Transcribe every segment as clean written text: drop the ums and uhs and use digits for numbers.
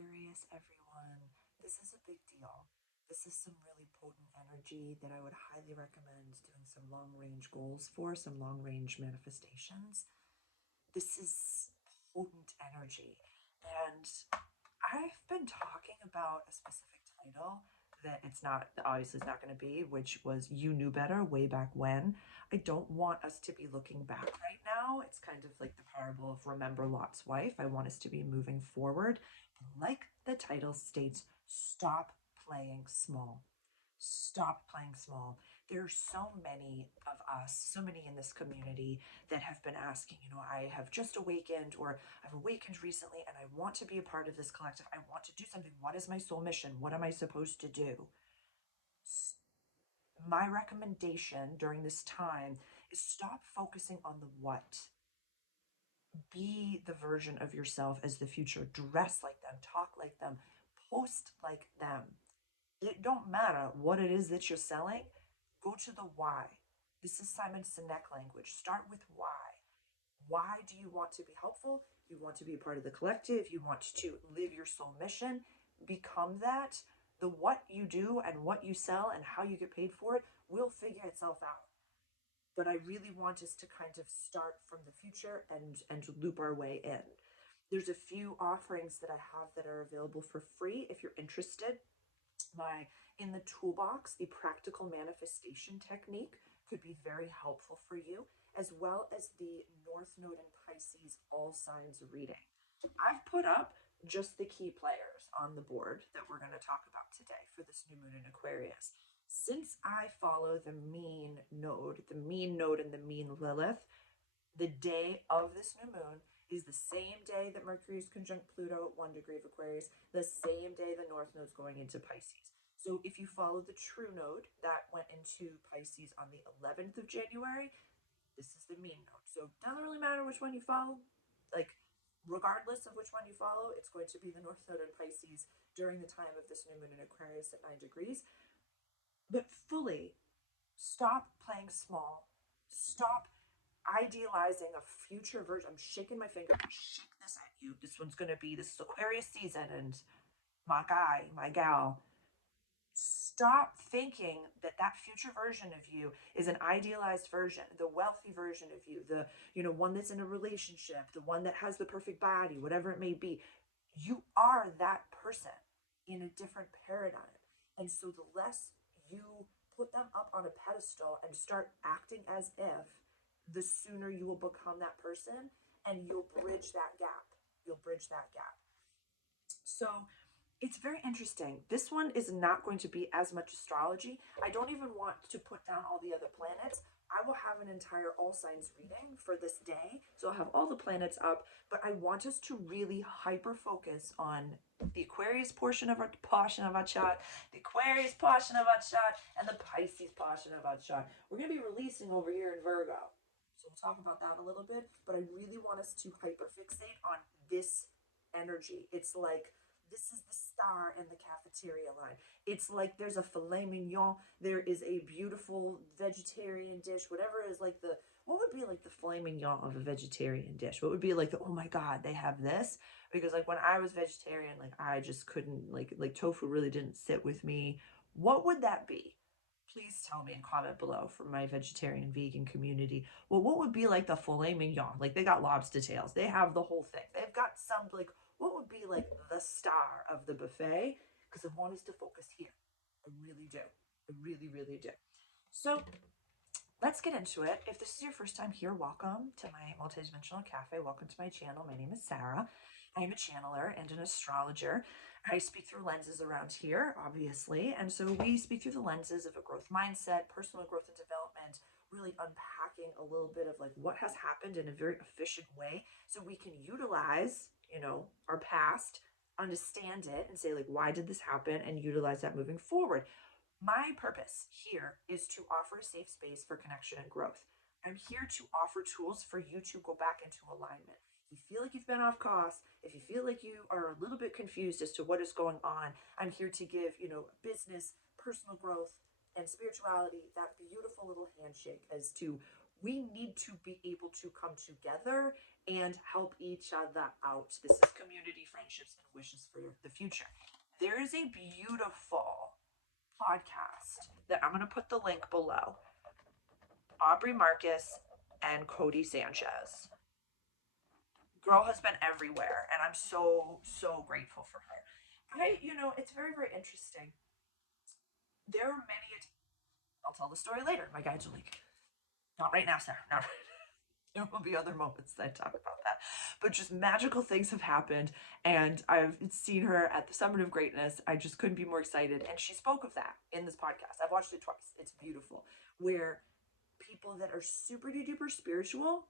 Aquarius, everyone. This is a big deal. This is some really potent energy that I would highly recommend doing some long range goals for, some long range manifestations. This is potent energy. And I've been talking about a specific title that it's not, obviously, it's not going to be, which was You Knew Better way back when. I don't want us to be looking back right now. It's kind of like the parable of Remember Lot's wife. I want us to be moving forward. Like the title states, stop playing small. Stop playing small. There are so many of us, so many in this community that have been asking, I have just awakened or I've awakened recently and I want to be a part of this collective. I want to do something. What is my soul mission? What am I supposed to do? My recommendation during this time is stop focusing on the what. Be the version of yourself as the future. Dress like them, talk like them, post like them. It don't matter what it is that you're selling. Go to the why. This is Simon Sinek language. Start with why. Why do you want to be helpful? You want to be a part of the collective. You want to live your soul mission. Become that. The what you do and what you sell and how you get paid for it will figure itself out. But I really want us to kind of start from the future and loop our way in. There's a few offerings that I have that are available for free if you're interested. In the toolbox, the practical manifestation technique could be very helpful for you, as well as the North Node and Pisces all signs reading. I've put up just the key players on the board that we're going to talk about today for this new moon in Aquarius. Since I follow the mean node and the mean Lilith, the day of this new moon is the same day that Mercury is conjunct Pluto at 1 degree of Aquarius, the same day the North Node is going into Pisces. So if you follow the true node, that went into Pisces on the 11th of January, this is the mean node. So it doesn't really matter which one you follow. Like, regardless of which one you follow, it's going to be the North Node in Pisces during the time of this new moon in Aquarius at 9 degrees. But fully, stop playing small. Stop idealizing a future version. I'm shaking my finger. Shake this at you. This is Aquarius season, and my guy, my gal, stop thinking that that future version of you is an idealized version, the wealthy version of you, the one that's in a relationship, the one that has the perfect body, whatever it may be. You are that person in a different paradigm. And so the less you put them up on a pedestal and start acting as if, the sooner you will become that person, and you'll bridge that gap. So it's very interesting. This one is not going to be as much astrology. I don't even want to put down all the other planets. I will have an entire all signs reading for this day. So I'll have all the planets up, but I want us to really hyper focus on the Aquarius portion of our chart, the Aquarius portion of our chart, and the Pisces portion of our chart. We're going to be releasing over here in Virgo. So we'll talk about that a little bit, but I really want us to hyperfixate on this energy. It's like this is the star in the cafeteria line. It's like there's a filet mignon. There is a beautiful vegetarian dish, whatever is like what would be like the filet mignon of a vegetarian dish? What would be like oh my God, they have this? Because like when I was vegetarian, like I just couldn't, like tofu really didn't sit with me. What would that be? Please tell me and comment below for my vegetarian vegan community. Well, what would be like the filet mignon? Like they got lobster tails. They have the whole thing. They've got some like what would be like the star of the buffet? Because I want us to focus here. I really do. I really, really do. So let's get into it. If this is your first time here, welcome to my multidimensional cafe. Welcome to my channel. My name is Sarah. I am a channeler and an astrologer. I speak through lenses around here, obviously. And so we speak through the lenses of a growth mindset, personal growth and development, really unpacking a little bit of like what has happened in a very efficient way so we can utilize, our past, understand it and say like, why did this happen, and utilize that moving forward. My purpose here is to offer a safe space for connection and growth. I'm here to offer tools for you to go back into alignment. If you feel like you've been off course, if you feel like you are a little bit confused as to what is going on, I'm here to give, business, personal growth, and spirituality that beautiful little handshake as to We need to be able to come together and help each other out. This is community, friendships, and wishes for the future. There is a beautiful podcast that I'm going to put the link below. Aubrey Marcus and Cody Sanchez. Girl has been everywhere, and I'm so grateful for her. It's very, very interesting. There are many, I'll tell the story later. My guides are like, not right now, Sarah, not right. There will be other moments that I talk about that. But just magical things have happened, and I've seen her at the Summit of Greatness. I just couldn't be more excited. And she spoke of that in this podcast. I've watched it twice. It's beautiful. Where people that are super duper spiritual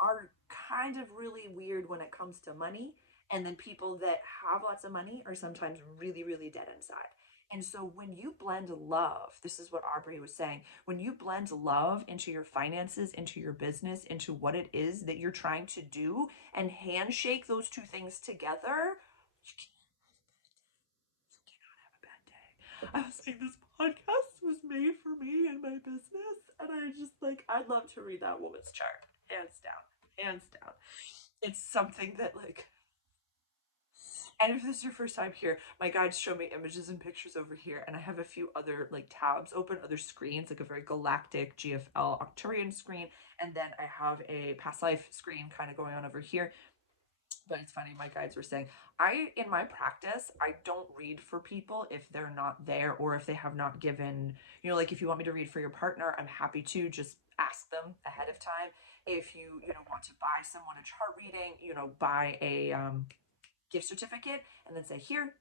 are kind of really weird when it comes to money. And then people that have lots of money are sometimes really, really dead inside. And so when you blend love, this is what Aubrey was saying, when you blend love into your finances, into your business, into what it is that you're trying to do, and handshake those two things together, you cannot have a bad day. I was saying this podcast was made for me and my business. And I just like, I'd love to read that woman's chart. Hands down. Hands down. It's something that like, and if this is your first time here, my guides show me images and pictures over here, and I have a few other like tabs open, other screens, like a very galactic GFL Arcturian screen, and then I have a past life screen kind of going on over here. But it's funny, my guides were saying, in my practice, I don't read for people if they're not there or if they have not given, like if you want me to read for your partner, I'm happy to just ask them ahead of time. If you want to buy someone a chart reading, buy a gift certificate and then say, here,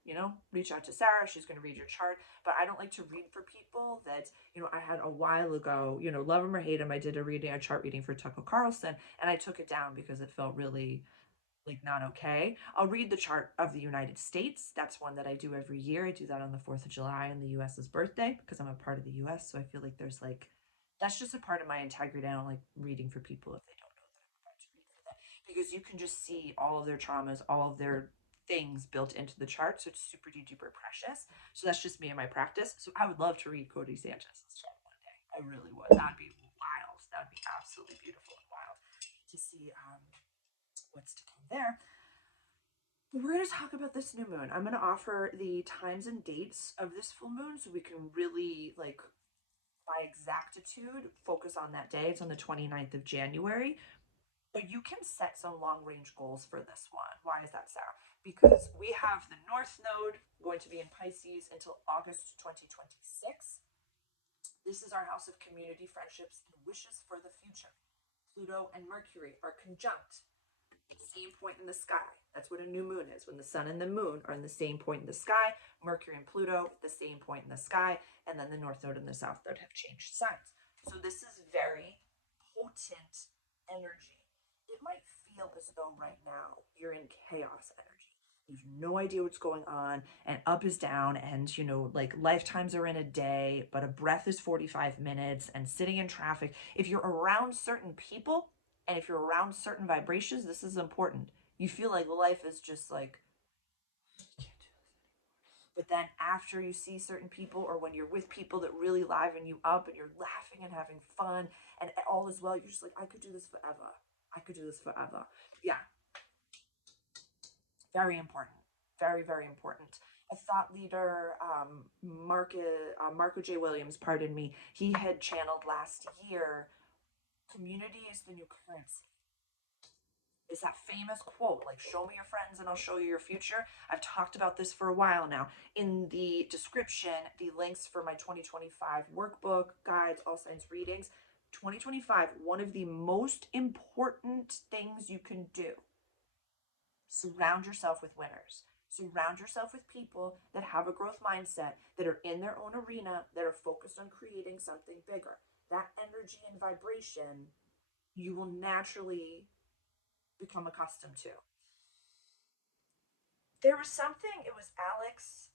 reach out to Sarah. She's going to read your chart. But I don't like to read for people that, I had a while ago, love him or hate him. I did a chart reading for Tucker Carlson, and I took it down because it felt really like not okay. I'll read the chart of the United States. That's one that I do every year. I do that on the 4th of July on the US's birthday because I'm a part of the US. So I feel like that's just a part of my integrity. I don't like reading for people if they don't know that I'm about to read for them, because you can just see all of their traumas, all of their things built into the chart. So it's super duper precious. So that's just me and my practice. So I would love to read Cody Sanchez's chart one day. I really would. That'd be wild. That'd be absolutely beautiful and wild to see what's to come there. But we're going to talk about this new moon. I'm going to offer the times and dates of this full moon so we can really, like, by exactitude, focus on that day. It's on the 29th of January. But you can set some long range goals for this one. Why is that, Sarah? Because we have the North Node going to be in Pisces until August 2026. This is our house of community, friendships, and wishes for the future. Pluto and Mercury are conjunct. Same point in the sky. That's what a new moon is. When the sun and the moon are in the same point in the sky, Mercury and Pluto, the same point in the sky, and then the North Node and the South Node have changed signs. So this is very potent energy. It might feel as though right now you're in chaos energy. You have no idea what's going on, and up is down, and like lifetimes are in a day, but a breath is 45 minutes, and sitting in traffic. If you're around certain people, and if you're around certain vibrations, this is important. You feel like life is just like, I can't do this anymore. But then after you see certain people, or when you're with people that really liven you up and you're laughing and having fun and all is well, you're just like, I could do this forever. I could do this forever. Yeah. Very important. Very, very important. A thought leader, Marco J. Williams, pardon me, he had channeled last year, community is the new currency. Is that famous quote, like, show me your friends and I'll show you your future. I've talked about this for a while now. In the description, the links for my 2025 workbook, guides, all signs readings. 2025, one of the most important things you can do. Surround yourself with winners. Surround yourself with people that have a growth mindset, that are in their own arena, that are focused on creating something bigger. That energy and vibration you will naturally become accustomed to. There was something, it was Alex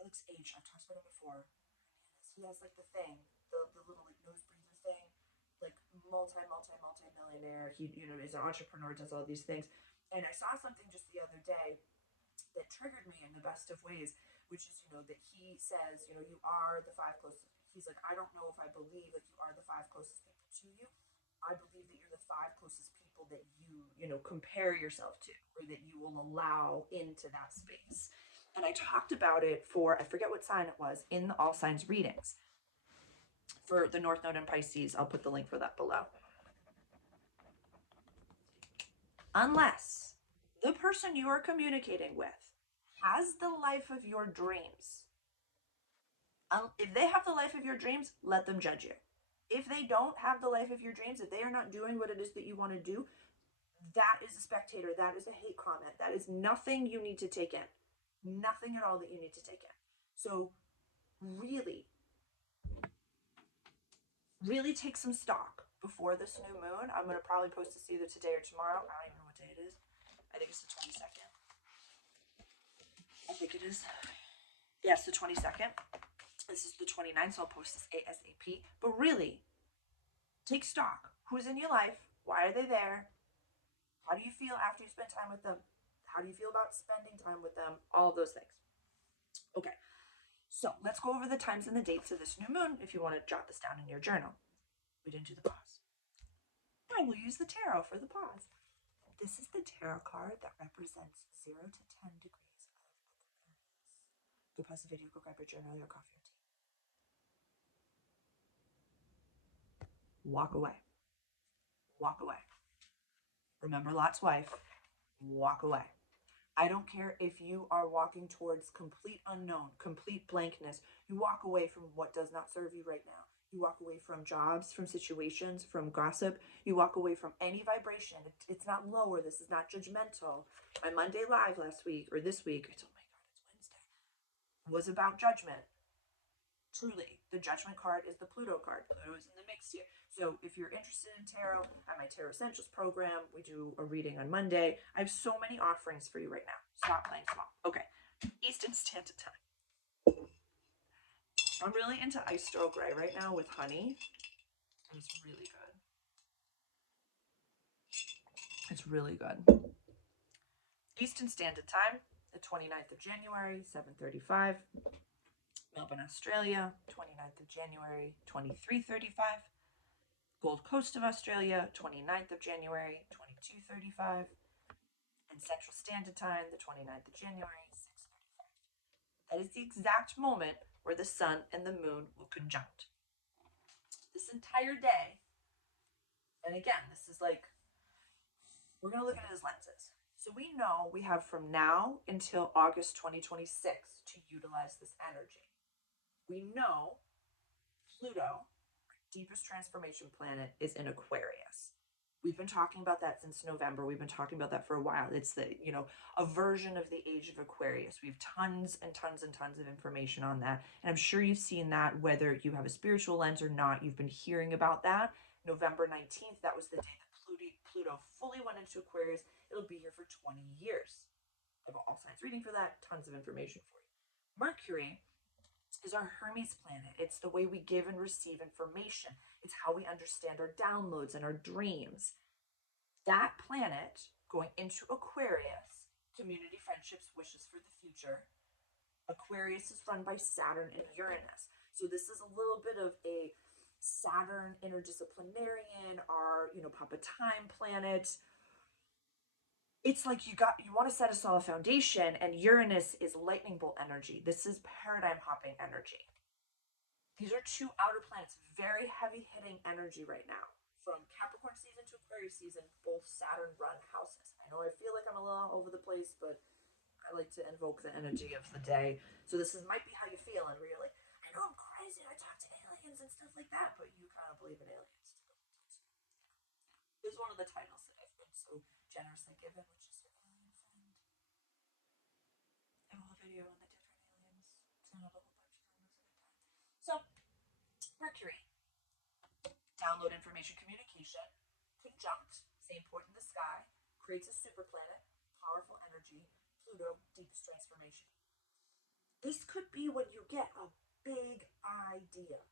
H. I've talked about him before. He has like the thing, the little like nose breather thing, like multi-millionaire. He, is an entrepreneur, does all these things. And I saw something just the other day that triggered me in the best of ways, which is, that he says, you are the 5 closest He's like, I don't know if I believe that you are the five closest people to you. I believe that you're the five closest people that you know, compare yourself to, or that you will allow into that space. And I talked about it for, I forget what sign it was, in the All Signs readings. For the North Node in Pisces, I'll put the link for that below. Unless the person you are communicating with has the life of your dreams. If they have the life of your dreams, let them judge you. If they don't have the life of your dreams, if they are not doing what it is that you want to do, that is a spectator. That is a hate comment. That is nothing you need to take in. Nothing at all that you need to take in. So really, really take some stock before this new moon. I'm going to probably post this either today or tomorrow. I don't even know what day it is. I think it's the 22nd. I think it is. Yes, the 22nd. This is the 29th, so I'll post this ASAP. But really, take stock. Who's in your life? Why are they there? How do you feel after you spend time with them? How do you feel about spending time with them? All of those things. Okay, so let's go over the times and the dates of this new moon if you want to jot this down in your journal. We didn't do the pause. I will use the tarot for the pause. This is the tarot card that represents 0 to 10 degrees of Aquarius. Go pause the video, go grab your journal, your coffee, or tea. Walk away. Walk away. Remember Lot's wife. Walk away. I don't care if you are walking towards complete unknown, complete blankness. You walk away from what does not serve you right now. You walk away from jobs, from situations, from gossip. You walk away from any vibration. It's not lower. This is not judgmental. My Monday Live last week, or this week, it's, oh my God, it's Wednesday, was about judgment. Truly, the judgment card is the Pluto card. Pluto is in the mix here. So if you're interested in tarot, at my Tarot Essentials program, we do a reading on Monday. I have so many offerings for you right now. Stop playing small. Okay, Eastern Standard Time. I'm really into Ice Earl Grey right now with honey. It's really good. It's really good. Eastern Standard Time, the 29th of January, 7:35. Melbourne, Australia, 29th of January, 23:35. Gold Coast of Australia, 29th of January, 22:35. And Central Standard Time, the 29th of January, 6:35. That is the exact moment where the sun and the moon will conjunct. This entire day, and again, this is like, we're going to look at it as lenses. So we know we have from now until August 2026 to utilize this energy. We know Pluto, deepest transformation planet, is in Aquarius. We've been talking about that since November. We've been talking about that for a while. It's the, you know, a version of the age of Aquarius. We have tons and tons and tons of information on that. And I'm sure you've seen that, whether you have a spiritual lens or not. You've been hearing about that. November 19th, that was the day that Pluto fully went into Aquarius. It'll be here for 20 years. I have all signs reading for that. Tons of information for you. Mercury is our Hermes planet. It's the way we give and receive information. It's how we understand our downloads and our dreams. That planet going into Aquarius, community, friendships, wishes for the future. Aquarius is run by Saturn and Uranus. So this is a little bit of a Saturn interdisciplinarian, our, you know, Papa Time planet. It's like you want to set a solid foundation, and Uranus is lightning bolt energy. This is paradigm hopping energy. These are two outer planets, very heavy hitting energy right now. From Capricorn season to Aquarius season, both Saturn run houses. I know I feel like I'm a little all over the place, but I like to invoke the energy of the day. So this might be how you feel, and where you're like, I know I'm crazy, I talk to aliens and stuff like that, but you kind of believe in aliens too. This is one of the titles that I've been so generously given, which is your alien friend. I have a whole video on the different aliens. It's not a whole bunch of them most of the time. So, Mercury, download information communication, conjunct, same point in the sky, creates a super planet, powerful energy, Pluto, deepest transformation. This could be when you get a big idea.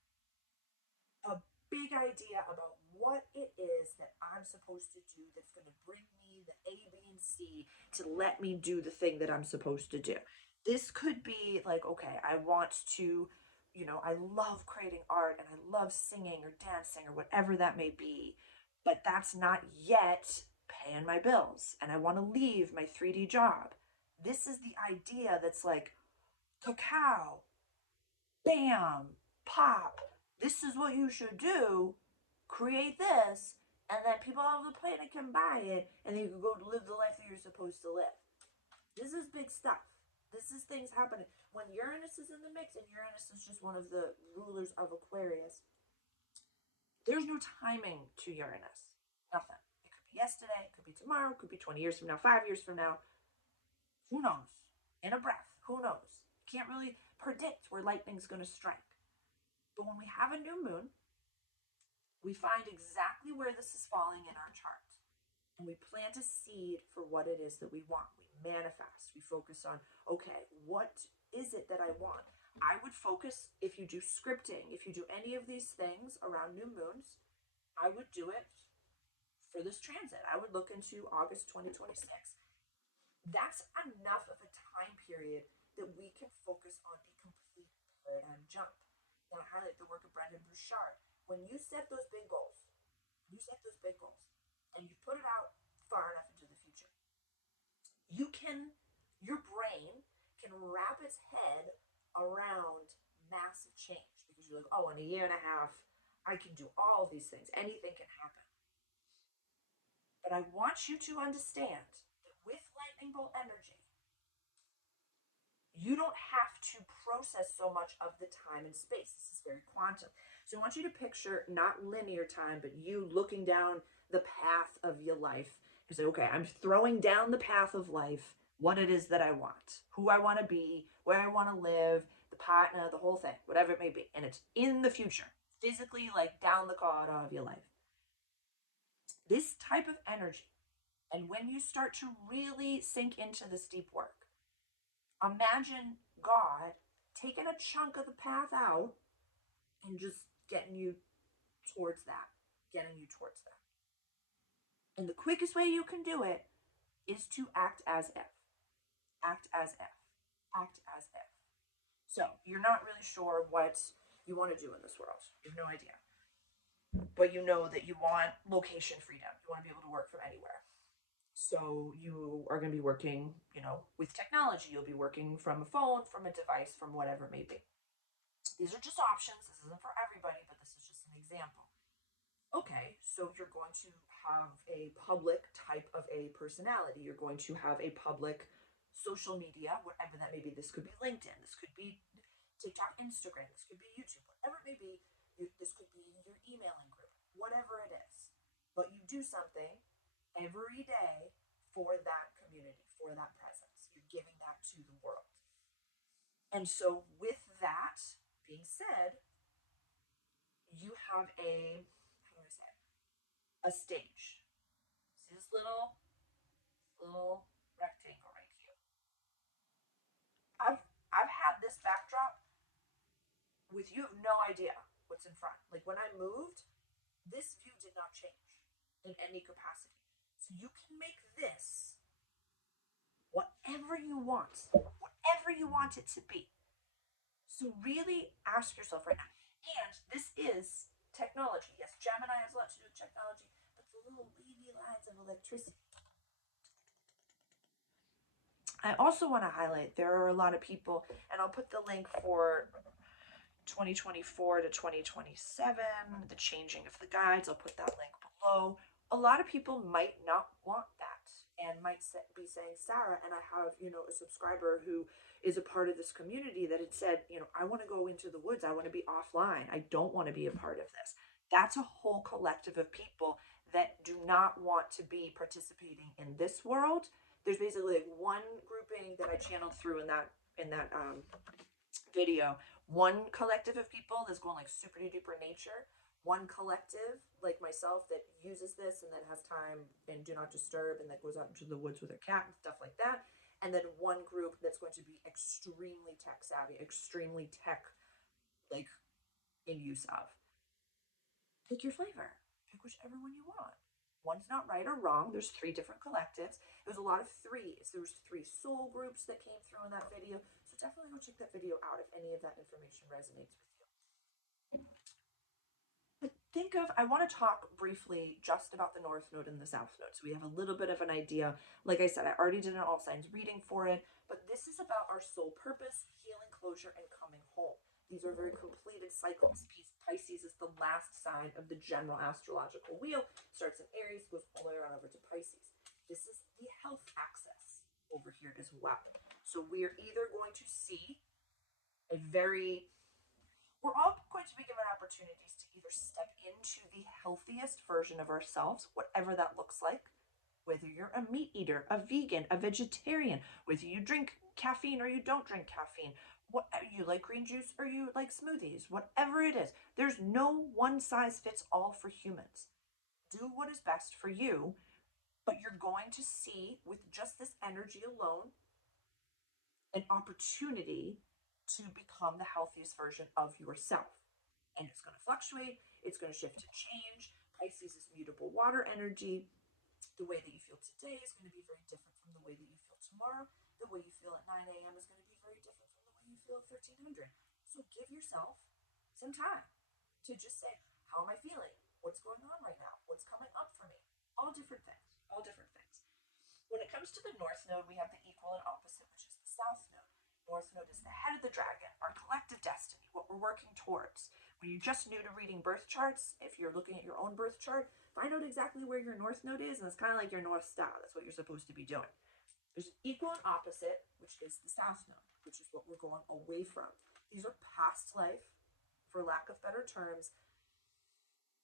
A big idea about what it is that I'm supposed to do that's going to bring me the A, B, and C to let me do the thing that I'm supposed to do. This could be like, okay, I want to you know, I love creating art and I love singing or dancing or whatever that may be, but that's not yet paying my bills and I want to leave my 3D job. This is the idea that's like cacao, bam, pop. This is what you should do. Create this, and then people all over the planet can buy it, and then you can go live the life that you're supposed to live. This is big stuff. This is things happening. When Uranus is in the mix, and Uranus is just one of the rulers of Aquarius, there's no timing to Uranus. Nothing. It could be yesterday, it could be tomorrow, it could be 20 years from now, 5 years from now. Who knows? In a breath, who knows? Can't really predict where lightning's going to strike. But when we have a new moon, we find exactly where this is falling in our chart. And we plant a seed for what it is that we want. We manifest. We focus on, okay, what is it that I want? I would focus, if you do scripting, if you do any of these things around new moons, I would do it for this transit. I would look into August 2026. That's enough of a time period that we can focus on a complete paradigm jump. Now, I highlight the work of Brendan Bouchard. When you set those big goals, and you put it out far enough into the future, your brain can wrap its head around massive change because you're like, oh, in a year and a half, I can do all these things. Anything can happen. But I want you to understand that with lightning bolt energy, you don't have to process so much of the time and space. This is very quantum. So I want you to picture not linear time, but you looking down the path of your life. You say, okay, I'm throwing down the path of life, what it is that I want, who I want to be, where I want to live, the partner, the whole thing, whatever it may be. And it's in the future, physically, like down the corridor of your life. This type of energy, and when you start to really sink into this deep work, imagine God taking a chunk of the path out and just getting you towards that. And the quickest way you can do it is to act as if. So you're not really sure what you want to do in this world. You have no idea. But you know that you want location freedom. You want to be able to work from anywhere. So you are going to be working, with technology. You'll be working from a phone, from a device, from whatever it may be. These are just options. This isn't for everybody, but this is just an example. Okay, so you're going to have a public type of a personality. You're going to have a public social media, whatever that may be. This could be LinkedIn. This could be TikTok, Instagram. This could be YouTube. Whatever it may be. This could be your emailing group. Whatever it is. But you do something every day for that community, for that presence. You're giving that to the world. And so with that being said, you have a stage. See this little rectangle right here. I've had this backdrop with you have no idea what's in front. Like when I moved, this view did not change in any capacity. So you can make this whatever you want it to be. So really ask yourself right now. And this is technology. Yes, Gemini has a lot to do with technology, but the little wavy lines of electricity. I also want to highlight there are a lot of people, and I'll put the link for 2024 to 2027, the changing of the guides. I'll put that link below. A lot of people might not want that and might be saying, Sarah, and I have, a subscriber who is a part of this community that had said, I want to go into the woods. I want to be offline. I don't want to be a part of this. That's a whole collective of people that do not want to be participating in this world. There's basically like one grouping that I channeled through in that video. One collective of people that's going like super duper nature. One collective like myself that uses this and that has time and do not disturb and that goes out into the woods with their cat and stuff like that. And then one group that's going to be extremely tech savvy, extremely tech like in use of. Pick your flavor. Pick whichever one you want. One's not right or wrong. There's 3 different collectives. There was a lot of threes. There was 3 soul groups that came through in that video. So definitely go check that video out if any of that information resonates with you. But think of, I want to talk briefly just about the North Node and the South Node. So we have a little bit of an idea. Like I said, I already did an all signs reading for it, but this is about our soul purpose, healing, closure, and coming home. These are very completed cycles. Pisces is the last sign of the general astrological wheel. Starts in Aries, goes all the way around over to Pisces. This is the health axis over here as well. So we're either going to see a very, we're all going to be given opportunities to either step into the healthiest version of ourselves, whatever that looks like, whether you're a meat eater, a vegan, a vegetarian, whether you drink caffeine or you don't drink caffeine, what you like green juice or you like smoothies, whatever it is, there's no one size fits all for humans. Do what is best for you, but you're going to see with just this energy alone an opportunity to become the healthiest version of yourself. And it's going to fluctuate, it's going to shift and change. Pisces is mutable water energy. The way that you feel today is going to be very different from the way that you feel tomorrow. The way you feel at 9 a.m. is going to be very different from the way you feel at 1300. So give yourself some time to just say, how am I feeling? What's going on right now? What's coming up for me? All different things. All different things. When it comes to the North Node, we have the equal and opposite, which is the South Node. North Node is the head of the dragon, our collective destiny, what we're working towards. When you're just new to reading birth charts, if you're looking at your own birth chart, find out exactly where your North Node is, and it's kind of like your North Star. That's what you're supposed to be doing. There's an equal and opposite, which is the South Node, which is what we're going away from. These are past life, for lack of better terms.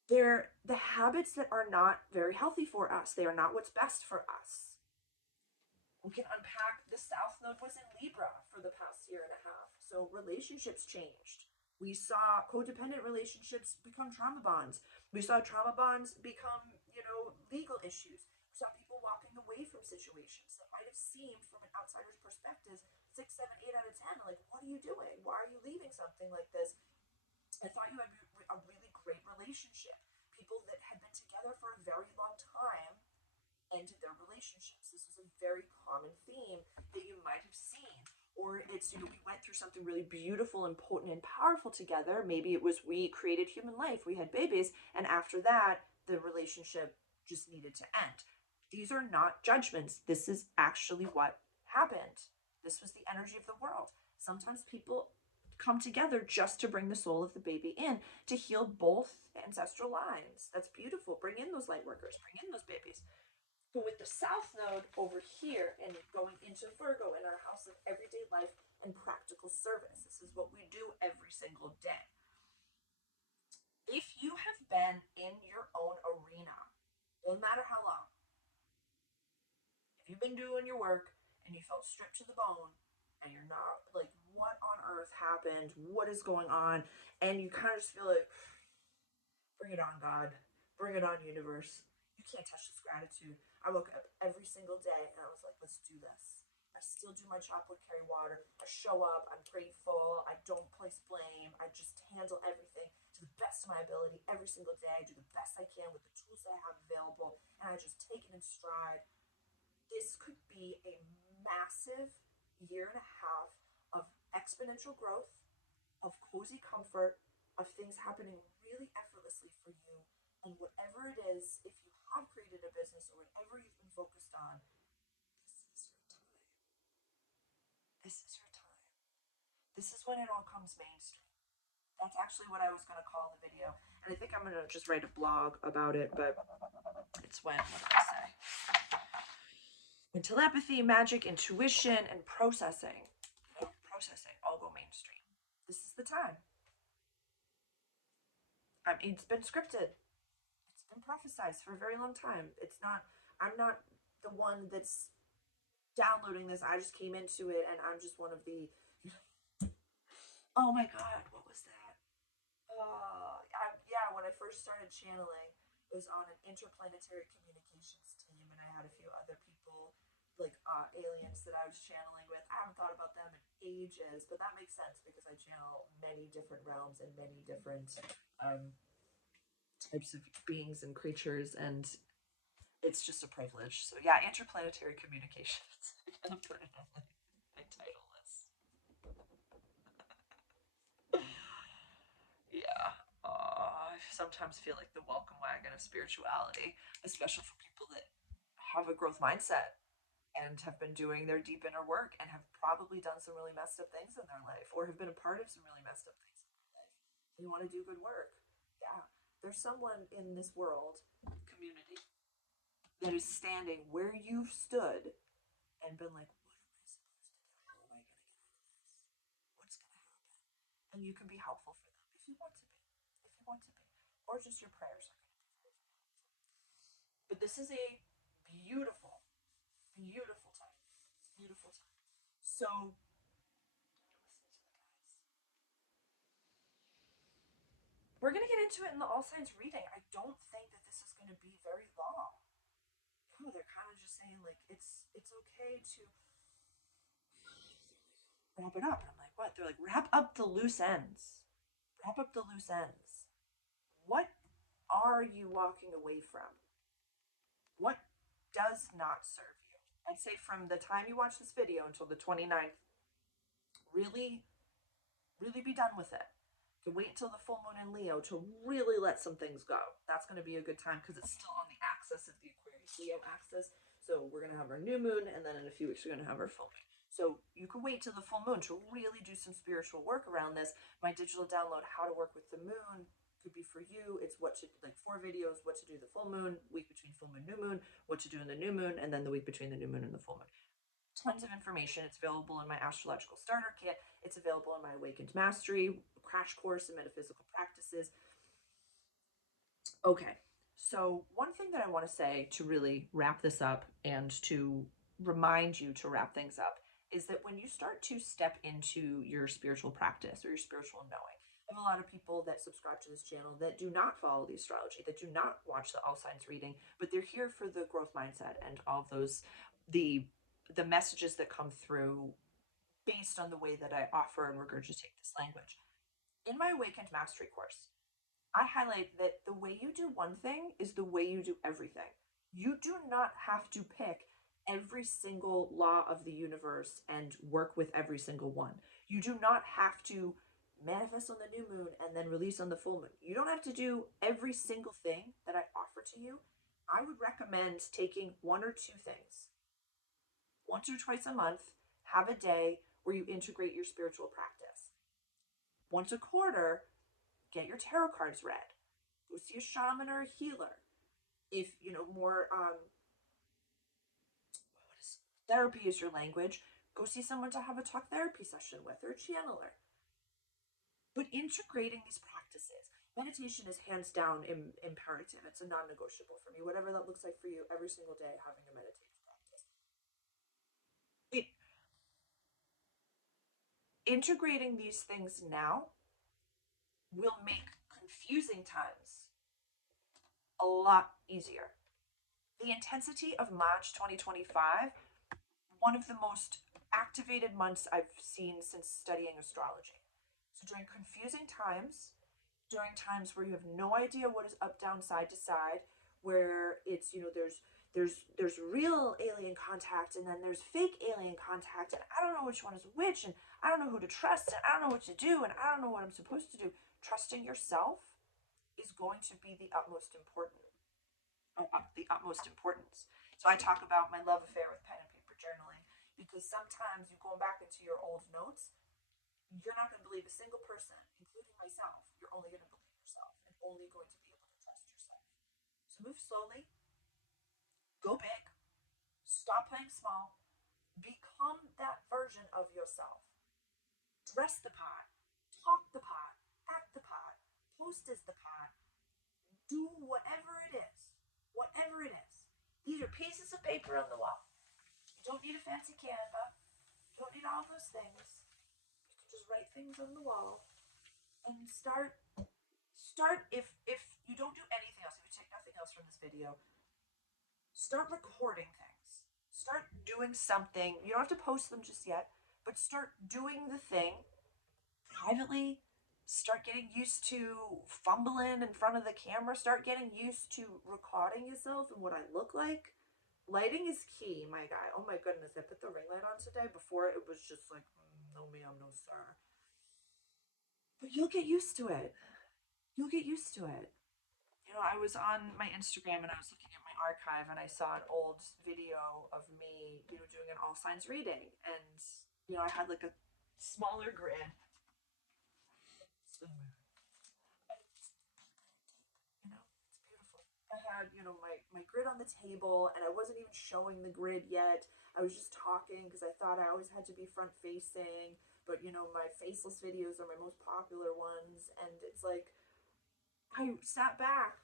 They're the habits that are not very healthy for us. They are not what's best for us. We can unpack the South Node was in Libra for the past year and a half. So relationships changed. We saw codependent relationships become trauma bonds. We saw trauma bonds become, legal issues. We saw people walking away from situations that might have seemed from an outsider's perspective 6, 7, 8 out of 10. Like, what are you doing? Why are you leaving something like this? I thought you had a really great relationship. People that had been together for a very long time ended their relationships. This was a very common theme that you might have seen. Or it's, we went through something really beautiful and potent and powerful together. Maybe it was we created human life, we had babies, and after that, the relationship just needed to end. These are not judgments. This is actually what happened. This was the energy of the world. Sometimes people come together just to bring the soul of the baby in to heal both ancestral lines. That's beautiful. Bring in those light workers, bring in those babies. But with the South Node over here and going into Virgo in our house of everyday life and practical service, this is what we do every single day. If you have been in your own arena, no matter how long, if you've been doing your work and you felt stripped to the bone and you're not like, what on earth happened? What is going on? And you kind of just feel like, bring it on, God. Bring it on, universe. You can't touch this gratitude. I woke up every single day and I was like, let's do this. I still do my chop wood, carry water. I show up. I'm grateful. I don't place blame. I just handle everything to the best of my ability every single day. I do the best I can with the tools that I have available. And I just take it in stride. This could be a massive year and a half of exponential growth, of cozy comfort, of things happening really effortlessly for you. And whatever it is, if you have created a business or whatever you've been focused on, this is your time. This is your time. This is when it all comes mainstream. That's actually what I was going to call the video. And I think I'm going to just write a blog about it, but it's when, what did I say? When telepathy, magic, intuition, and processing all go mainstream. This is the time. It's been scripted. It's been prophesized for a very long time. I'm not the one that's downloading this. I just came into it and I'm just one of the, oh my God, what was that? When I first started channeling, it was on an interplanetary communications team and I had a few other people, like aliens that I was channeling with. I haven't thought about them in ages, but that makes sense because I channel many different realms and many different types of beings and creatures, and it's just a privilege. So yeah, interplanetary communications. I'm gonna put it on my title list. Yeah. sometimes feel like the welcome wagon of spirituality, especially for people that have a growth mindset and have been doing their deep inner work and have probably done some really messed up things in their life or have been a part of some really messed up things in their life. They want to do good work. Yeah. There's someone in this world community that is standing where you've stood and been like, what am I supposed to do? How am I going to get out of this? What's going to happen? And you can be helpful for them if you want to be. If you want to be. Or just your prayers are going to be very, very helpful. But this is a beautiful, beautiful time. Beautiful time. So, listen to the guys. We're going to get into it in the all signs reading. I don't think that this is going to be very long. Oh, they're kind of just saying like it's okay to wrap it up. And I'm like, what? They're like, wrap up the loose ends. Wrap up the loose ends. What are you walking away from? What does not serve you? I'd say from the time you watch this video until the 29th, really, really be done with it. To wait until the full moon in Leo to really let some things go. That's going to be a good time because it's still on the axis of the Aquarius Leo axis. So we're going to have our new moon, and then in a few weeks we're going to have our full moon. So you can wait till the full moon to really do some spiritual work around this. My digital download, How to Work with the Moon, could be for you. It's what to, like 4 videos, what to do the full moon, week between full moon, new moon, what to do in the new moon, and then the week between the new moon and the full moon. Tons of information. It's available in my astrological starter kit. It's available in my Awakened Mastery crash course in metaphysical practices. Okay, so one thing that I want to say to really wrap this up and to remind you to wrap things up is that when you start to step into your spiritual practice or your spiritual knowing, I have a lot of people that subscribe to this channel that do not follow the astrology, that do not watch the all signs reading, but they're here for the growth mindset and all those the messages that come through based on the way that I offer and regurgitate this language. In my Awakened Mastery course, I highlight that the way you do one thing is the way you do everything. You do not have to pick every single law of the universe and work with every single one. You do not have to manifest on the new moon and then release on the full moon. You don't have to do every single thing that I offer to you. I would recommend taking 1 or 2 things. Once or twice a month, have a day where you integrate your spiritual practice. Once a quarter, get your tarot cards read. Go see a shaman or a healer. If you know more therapy is your language, go see someone to have a talk therapy session with or a channeler. But integrating these practices, meditation is hands down imperative. It's a non-negotiable for me. Whatever that looks like for you, every single day having a meditative practice. Integrating these things now will make confusing times a lot easier. The intensity of March 2025, one of the most activated months I've seen since studying astrology. So during confusing times, during times where you have no idea what is up, down, side to side, where it's, you know, there's real alien contact and then there's fake alien contact, and I don't know which one is which, and I don't know who to trust, and I don't know what to do, and I don't know what I'm supposed to do. Trusting yourself is going to be the utmost importance. So I talk about my love affair with pen and paper journaling because sometimes you go back into your old notes, you're not going to believe a single person, including myself. You're only going to believe yourself and only going to be able to trust yourself. So move slowly, go big, stop playing small, become that version of yourself. Dress the part, talk the part, act the part, post as the part, do whatever it is. Whatever it is. These are pieces of paper on the wall. You don't need a fancy Canva. You don't need all those things. You can just write things on the wall and start if you don't do anything else, if you take nothing else from this video, start recording things. Start doing something. You don't have to post them just yet, but start doing the thing privately. Start getting used to fumbling in front of the camera. Start getting used to recording yourself and what I look like. Lighting is key, my guy. Oh my goodness, I put the ring light on today. Before it was just like, no ma'am, no sir. But you'll get used to it. You'll get used to it. I was on my Instagram and I was looking at my archive and I saw an old video of me, doing an all signs reading. And, I had like a smaller grid. It's beautiful. I had, my grid on the table and I wasn't even showing the grid yet. I was just talking because I thought I always had to be front facing. But, my faceless videos are my most popular ones. And it's like, I sat back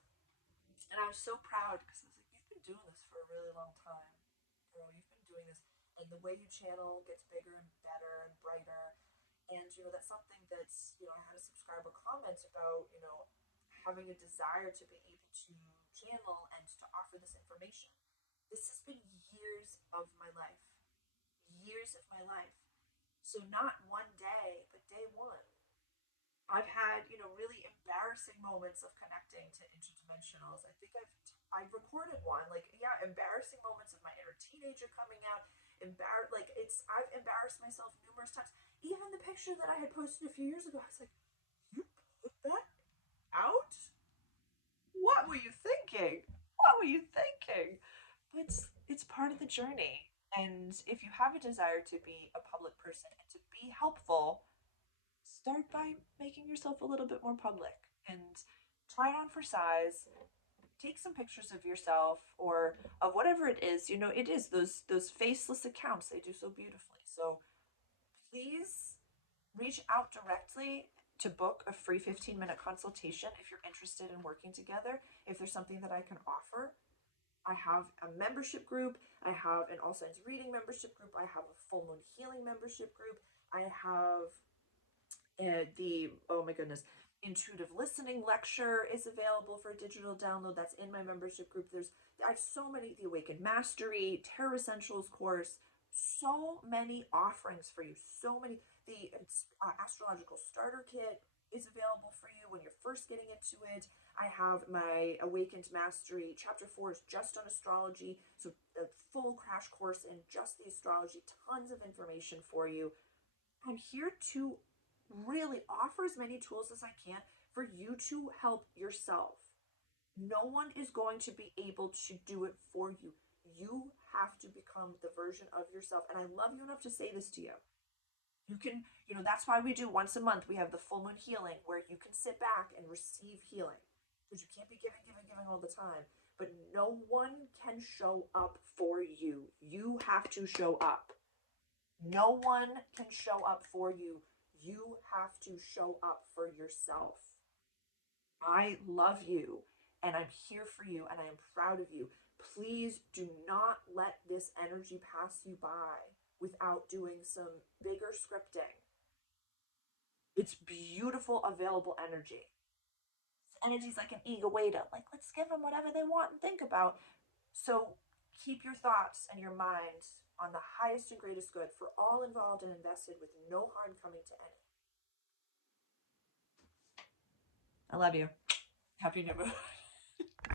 and I was so proud because I was like, you've been doing this for a really long time. Girl, you've been doing this. And the way you channel gets bigger and better and brighter. And, that's something that's, I had a subscriber comment about, having a desire to be able to channel and to offer this information. This has been years of my life. Years of my life. So not one day, but day one. I've had, really embarrassing moments of connecting to interdimensionals. I think I've recorded one. Like, yeah, embarrassing moments of my inner teenager coming out. I've embarrassed myself numerous times. Even the picture that I had posted a few years ago, I was like, you put that out? What were you thinking? What were you thinking? But it's part of the journey. And if you have a desire to be a public person and to be helpful, start by making yourself a little bit more public and try it on for size. Take some pictures of yourself or of whatever it is. It is those faceless accounts. They do so beautifully. So please reach out directly to book a free 15-minute consultation if you're interested in working together. If there's something that I can offer, I have a membership group. I have an All Signs Reading membership group. I have a Full Moon Healing membership group. I have oh my goodness, intuitive listening lecture is available for a digital download. That's in my membership group. I have so many, the Awakened Mastery, Tarot Essentials course, so many offerings for you. So many. The astrological starter kit is available for you when you're first getting into it. I have my Awakened Mastery. Chapter 4 is just on astrology. So a full crash course in just the astrology. Tons of information for you. I'm here to really offer as many tools as I can for you to help yourself. No one is going to be able to do it for you. You have to become the version of yourself. And I love you enough to say this to you. You can, that's why we do once a month. We have the Full Moon Healing where you can sit back and receive healing because you can't be giving all the time. But no one can show up for you. You have to show up. No one can show up for you. You have to show up for yourself. I love you and I'm here for you and I am proud of you. Please do not let this energy pass you by without doing some bigger scripting. It's beautiful, available energy. Energy's like an ego way to, like, let's give them whatever they want and think about. So keep your thoughts and your mind on the highest and greatest good for all involved and invested with no harm coming to any. I love you. Happy New Moon.